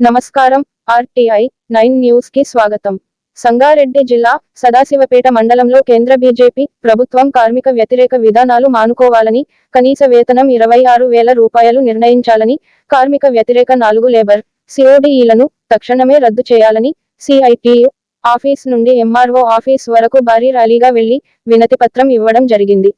నమస్కారం RTI nine న్యూస్కి స్వాగతం. సంగారెడ్డి జిల్లా సదాశివపేట మండలంలో కేంద్ర బీజేపీ ప్రభుత్వం కార్మిక వ్యతిరేక విధానాలు మానుకోవాలని కనీస వేతనం ఇరవై ఆరు వేల రూపాయలు నిర్ణయించాలని కార్మిక వ్యతిరేక నాలుగు లేబర్ సిఓడిఈలను తక్షణమే రద్దు చేయాలని సిఐటియు ఆఫీస్ నుండి ఎంఆర్ఓ ఆఫీస్ వరకు భారీ ర్యాలీగా వెళ్ళి వినతిపత్రం ఇవ్వడం జరిగింది.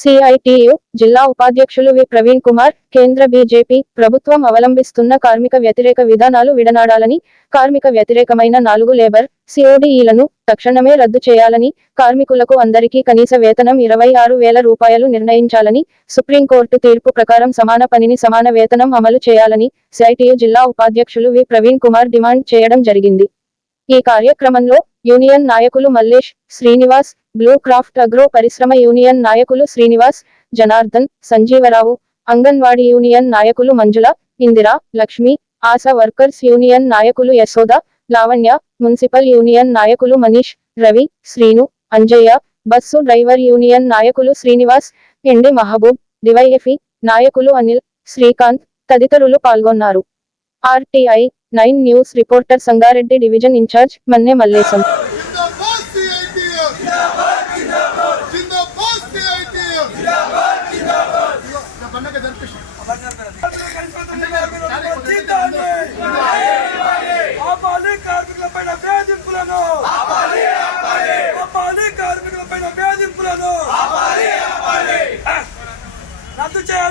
సిఐటియు జిల్లా ఉపాధ్యక్షులు వి. ప్రవీణ్ కుమార్ కేంద్ర బీజేపీ ప్రభుత్వం అవలంబిస్తున్న కార్మిక వ్యతిరేక విధానాలు విడనాడాలని కార్మిక వ్యతిరేకమైన నాలుగు లేబర్ సిఓడిఈలను తక్షణమే రద్దు చేయాలని కార్మికులకు అందరికీ కనీస వేతనం ఇరవై ఆరు వేల రూపాయలు నిర్ణయించాలని సుప్రీంకోర్టు తీర్పు ప్రకారం సమాన పనిని సమాన వేతనం అమలు చేయాలని సిఐటియు జిల్లా ఉపాధ్యక్షులు వి. ప్రవీణ్ కుమార్ డిమాండ్ చేయడం జరిగింది. ఈ కార్యక్రమంలో యూనియన్ నాయకులు Mallesh Srinivas blue craft agro పరిశ్రమ యూనియన్ నాయకులు శ్రీనివాస్ జనార్దన్ సంజీవరావు అంగన్వాడీ యూనియన్ నాయకులు మంజుల ఇందిరా లక్ష్మి ఆశా వర్కర్స్ యూనియన్ నాయకులు యశోద లావణ్య మున్సిపల్ యూనియన్ నాయకులు Manish Ravi Srinu Anjaiah bus driver union నాయకులు శ్రీనివాస్ ఎండి మహబూబ్ డివైఎఫ్ఈ నాయకులు అనిల్ శ్రీకాంత్ తదితరులు పాల్గొన్నారు. RTI nine news reporter Sangareddy division incharge Manne Mallesham.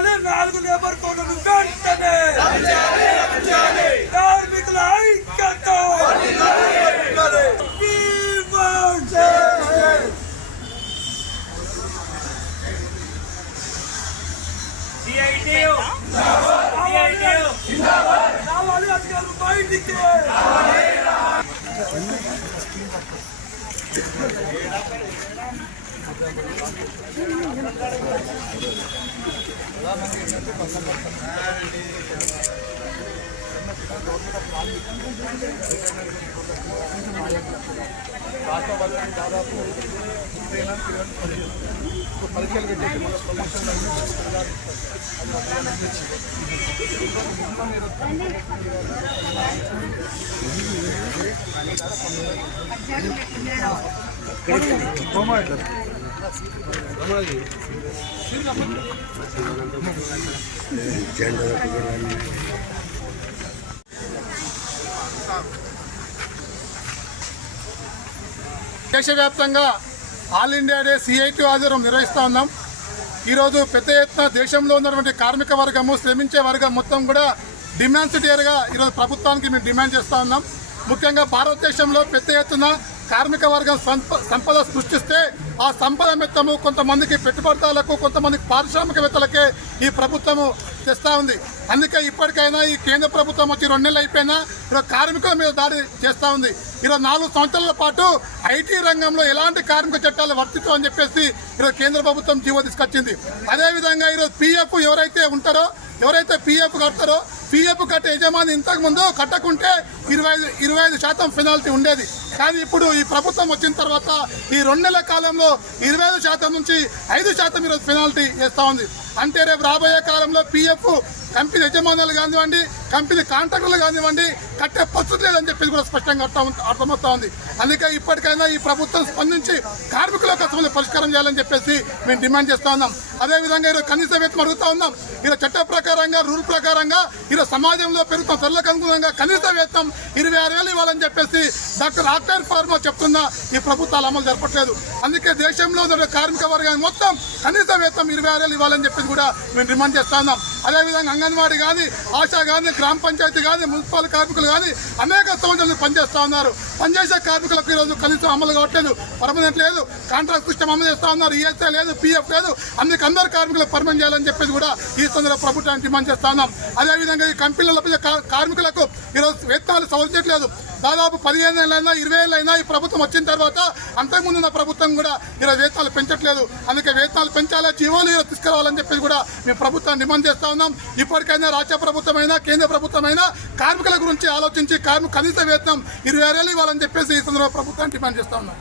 చేయాలి నాలుగు లేబర్ కోడ్లను వెంటనే కార్మికుల ఐక్యత We want రావాలి అధికారులు బయటికి దేశవ్యాప్తంగా ఆల్ ఇండియా డే సిఐటి ఆధ్వర్యం నిర్వహిస్తూ ఉన్నాం. ఈరోజు పెద్ద ఎత్తున దేశంలో ఉన్నటువంటి కార్మిక వర్గము శ్రమించే వర్గం మొత్తం కూడా డిమాండ్స్ డేర్గా ఈరోజు ప్రభుత్వానికి మేము డిమాండ్ చేస్తూ ఉన్నాం. ముఖ్యంగా భారతదేశంలో పెద్ద ఎత్తున కార్మిక వర్గం సంప సంపద సృష్టిస్తే ఆ సంపద మొత్తము కొంతమందికి పెట్టుబడిదారులకు కొంతమందికి పారిశ్రామికవేత్తలకే ఈ ప్రభుత్వము తెస్తా ఉంది. అందుకే ఇప్పటికైనా ఈ కేంద్ర ప్రభుత్వం వచ్చి రెండు నెలలు అయిపోయినా ఈరోజు కార్మికుల మీద దాడి చేస్తూ ఉంది. ఈరోజు నాలుగు సంవత్సరాల పాటు ఐటీ రంగంలో ఎలాంటి కార్మిక చట్టాలు వర్తించవు అని చెప్పేసి ఈరోజు కేంద్ర ప్రభుత్వం జీవో తీసుకొచ్చింది. అదేవిధంగా ఈరోజు పీఎఫ్ ఎవరైతే ఉంటారో ఎవరైతే పీఎఫ్ కడతారో పీఎఫ్ కట్టే యజమాని ఇంతకు ముందు కట్టకుంటే ఇరవై ఐదు ఇరవై ఐదు శాతం పెనాల్టీ ఉండేది. కానీ ఇప్పుడు ఈ ప్రభుత్వం వచ్చిన తర్వాత ఈ రెండు నెలల కాలంలో ఇరవై ఐదు శాతం నుంచి ఐదు శాతం ఈరోజు పెనాల్టీ వేస్తూ ఉంది. అంటే రేపు రాబోయే కాలంలో పీఎఫ్ కంపెనీ యజమానులు కానివ్వండి కంపెనీ కాంట్రాక్టర్లు కానివ్వండి కట్టే పరిస్థితి లేదని చెప్పేసి కూడా స్పష్టంగా అర్థం అర్థమవుతా ఉంది. అందుకే ఇప్పటికైనా ఈ ప్రభుత్వం స్పందించి కార్మికుల కష్టములు పరిష్కారం చేయాలని చెప్పేసి మేము డిమాండ్ చేస్తా ఉన్నాం. అదేవిధంగా ఈరోజు కనీస వేతనం అడుగుతా ఉన్నాం. ఈరోజు చట్ట ప్రకారంగా రూల్ ప్రకారంగా ఈరోజు సమాజంలో పెరుగుతున్న ధరలకు అనుగుణంగా కనీస వేతనం ఇరవై ఆరు వేలు ఇవ్వాలని చెప్పేసి డాక్టర్ ఆక్టర్ ఫార్మా చెప్తున్నా ఈ ప్రభుత్వాలు అమలు జరపట్లేదు. అందుకే దేశంలో ఉన్న కార్మిక వర్గాన్ని మొత్తం కనీస వేతనం ఇరవై ఆరు వేలు ఇవ్వాలని చెప్పేసి కూడా మేము డిమాండ్ చేస్తా ఉన్నాం. అదేవిధంగా అంగన్వాడీ కానీ ఆశా కానీ గ్రామ పంచాయతీ కానీ మున్సిపల్ కార్మికులు కానీ అనేక సంవత్సరాలు పనిచేస్తా ఉన్నారు. పనిచేసే కార్మికులకు ఈరోజు కనీసం అమలు కావట్లేదు. పర్మనెంట్ లేదు. కాంట్రాక్ట్ సిస్టమ్ అమలు చేస్తా ఉన్నారు. ఈఎస్ఐ లేదు పిఎఫ్ లేదు. అందుకే అందరు కార్మికులకు పర్మనెంట్ చేయాలని చెప్పేసి కూడా ఈ సందర్భంగా ప్రభుత్వానికి డిమాండ్ చేస్తా ఉన్నాం. అదేవిధంగా ఈ కంపెనీల కార్మికులకు ఈరోజు వేతనాలు సవరించట్లేదు దాదాపు పదిహేను ఏళ్ళైనా ఇరవై ఏళ్ళైనా ఈ ప్రభుత్వం వచ్చిన తర్వాత అంతకుముందు ఉన్న ప్రభుత్వం కూడా ఇలా వేతనాలు పెంచట్లేదు. అందుకే వేతనాలు పెంచాలా జీవోలు ఈరోజు తీసుకురావాలని చెప్పేసి కూడా మేము ప్రభుత్వాన్ని డిమాండ్ చేస్తా ఉన్నాం. ఇప్పటికైనా రాష్ట్ర ప్రభుత్వమైనా కేంద్ర ప్రభుత్వమైనా కార్మికుల గురించి ఆలోచించి కార్మిక కనీస వేతనం ఇరవై ఆరేళ్ళు ఇవ్వాలని చెప్పేసి ఈ సందర్భంగా ప్రభుత్వాన్ని డిమాండ్ చేస్తా ఉన్నాం.